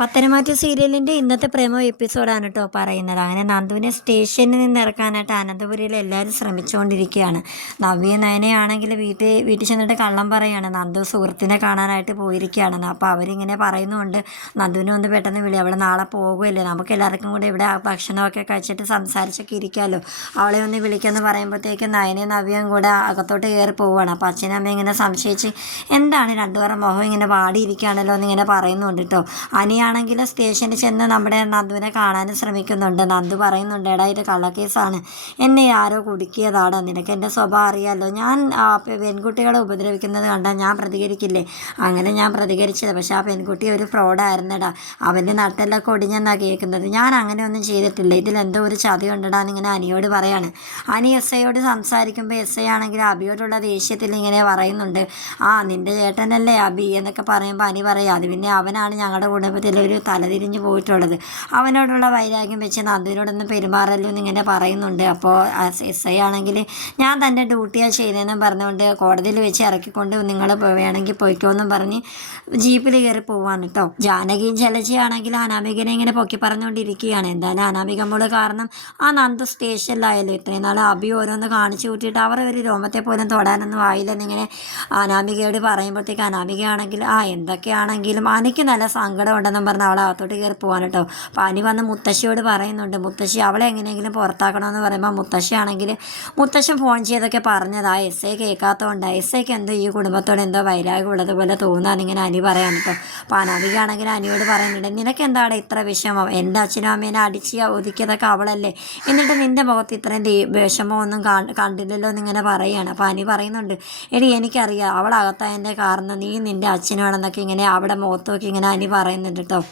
പത്തനംമാറ്റ സീരിയലിന്റെ ഇന്നത്തെ പ്രേമോ എപ്പിസോഡാണ് കേട്ടോ പറയുന്നത്. അങ്ങനെ നന്ദുവിനെ സ്റ്റേഷനിൽ നിന്ന് ഇറക്കാനായിട്ട് അനന്തപുരിയിൽ എല്ലാവരും ശ്രമിച്ചുകൊണ്ടിരിക്കുകയാണ്. നവ്യ നയനയാണെങ്കിൽ വീട്ടിൽ വീട്ടിൽ ചെന്നിട്ട് കള്ളം പറയാണ്. നന്ദു സുഹൃത്തിനെ കാണാനായിട്ട് പോയിരിക്കുകയാണെന്ന് അപ്പോൾ അവരിങ്ങനെ പറയുന്നുണ്ട് നന്ദുവിനെ ഒന്ന് പെട്ടെന്ന് വിളി അവൾ നാളെ പോകുമല്ലേ നമുക്ക് എല്ലാവർക്കും കൂടെ ഇവിടെ ഭക്ഷണമൊക്കെ കഴിച്ചിട്ട് സംസാരിച്ചൊക്കെ ഇരിക്കാമല്ലോ അവളെ ഒന്ന് വിളിക്കാമെന്ന് പറയുമ്പോഴത്തേക്ക് നയനയും നവ്യയും കൂടെ അകത്തോട്ട് കയറി പോവുകയാണ്. അപ്പോൾ അച്ഛനും അമ്മയും ഇങ്ങനെ സംശയിച്ച് എന്താണ്? രണ്ടുപേരുടെ മുഖം ഇങ്ങനെ വാടിയിരിക്കുകയാണല്ലോ എന്നിങ്ങനെ പറയുന്നുണ്ട് കേട്ടോ. അനിയാണെങ്കിൽ സ്റ്റേഷനിൽ ചെന്ന് നമ്മുടെ നന്ദുവിനെ കാണാനും ശ്രമിക്കുന്നുണ്ട്. നന്ദു പറയുന്നുണ്ട് എടാ ഇത് കള്ളക്കേസാണ്. എന്നെ ആരോ കുടുക്കിയതാണ് നിനക്ക് എന്റെ സ്വഭാവം അറിയാമല്ലോ ഞാൻ പെൺകുട്ടികളെ ഉപദ്രവിക്കുന്നത് കണ്ടാൽ ഞാൻ പ്രതികരിക്കില്ലേ? അങ്ങനെ ഞാൻ പ്രതികരിച്ചത്. പക്ഷേ ആ പെൺകുട്ടി ഒരു ഫ്രോഡായിരുന്നടാ. അവന്റെ നട്ടെല്ലൊക്കെ ഒടിഞ്ഞെന്നാണ് കേൾക്കുന്നത്. ഞാൻ അങ്ങനെ ഒന്നും ചെയ്തിട്ടില്ല ഇതിലെന്തോ ഒരു ചതി ഉണ്ടടാ എന്നിങ്ങനെ അനിയോട് പറയാണ്. അനി എസ് ഐയോട് സംസാരിക്കുമ്പോൾ എസ് ഐ ആണെങ്കിൽ അബിയോടുള്ള ദേഷ്യത്തിൽ ഇങ്ങനെ പറയുന്നുണ്ട് ആ നിന്റെ ചേട്ടനല്ലേ അബി? എന്നൊക്കെ പറയുമ്പോൾ അനി പറയും അത് പിന്നെ അവനാണ് ഞങ്ങളുടെ കുടുംബത്തിൽ ഒരു തലതിരിഞ്ഞ് പോയിട്ടുള്ളത്. അവനോടുള്ള വൈരാഗ്യം വെച്ച് നന്ദുവിനോടൊന്ന് പെരുമാറല്ലോ എന്നിങ്ങനെ പറയുന്നുണ്ട്. അപ്പോൾ എസ് ഐ ആണെങ്കിൽ ഞാൻ തന്റെ ഡ്യൂട്ടിയാണ് ചെയ്തതെന്നും പറഞ്ഞുകൊണ്ട് കോടതിയിൽ വെച്ച് ഇറക്കിക്കൊണ്ട് നിങ്ങൾ വേണമെങ്കിൽ പോയിക്കോന്നും പറഞ്ഞ് ജീപ്പിൽ കയറി പോവാണ് കേട്ടോ ജാനകിയും ജലജയാണെങ്കിൽ അനാമികനെ ഇങ്ങനെ പൊക്കി പറഞ്ഞുകൊണ്ടിരിക്കുകയാണ്. എന്തായാലും അനാമിക മോൾ കാരണം ആ നന്ദു സ്റ്റേഷനിലായാലും ഇത്രയും നാൾ അഭി ഓരോന്ന് കാണിച്ചു കൂട്ടിയിട്ട് അവർ ഒരു രോമത്തെ പോലും തൊടാനൊന്നും ആയില്ലെന്നിങ്ങനെ അനാമികയോട് പറയുമ്പോഴത്തേക്ക് അനാമികയാണെങ്കിൽ ആ എന്തൊക്കെയാണെങ്കിലും അനക്ക് നല്ല സങ്കടം ഉണ്ടെന്നും പറഞ്ഞ് അവളെ അകത്തോട്ട് കയറി പോകാൻ കേട്ടോ. അപ്പോൾ അനി വന്ന് മുത്തശ്ശിയോട് പറയുന്നുണ്ട് മുത്തശ്ശി അവളെ എങ്ങനെയെങ്കിലും പുറത്താക്കണമെന്ന് പറയുമ്പോൾ മുത്തശ്ശിയാണെങ്കിൽ മുത്തശ്ശൻ ഫോൺ ചെയ്തൊക്കെ പറഞ്ഞതാ. എസ് ഐ കേൾക്കാത്തതുകൊണ്ട് എസ് ഐക്ക് എന്തോ ഈ കുടുംബത്തോട് എന്തോ വൈരാഗ്യം ഉള്ളതുപോലെ തോന്നാൻ ഇങ്ങനെ അനി പറയാൻ കേട്ടോ. അപ്പോൾ അനാമികയാണെങ്കിൽ അനിയോട് പറയുന്നുണ്ട് നിനക്ക് എന്താണ് ഇത്ര വിഷമം? എന്റെ അച്ഛനും അമ്മേനെ അടിച്ച് ഒതുക്കിയതൊക്കെ അവളല്ലേ? എന്നിട്ട് നിന്റെ മുഖത്ത് ഇത്രയും വിഷമം വിഷമമൊന്നും കണ്ടില്ലല്ലോ എന്നിങ്ങനെ പറയുകയാണ്. അപ്പോൾ അനി പറയുന്നുണ്ട് എടി എനിക്കറിയാം അവളകത്തായതിന്റെ കാരണം നീ നിന്റെ അച്ഛനാണെന്നൊക്കെ ഇങ്ങനെ അവിടെ മുഖത്ത് നോക്കി ഇങ്ങനെ അനി പറയുന്നുണ്ട് കേട്ടോ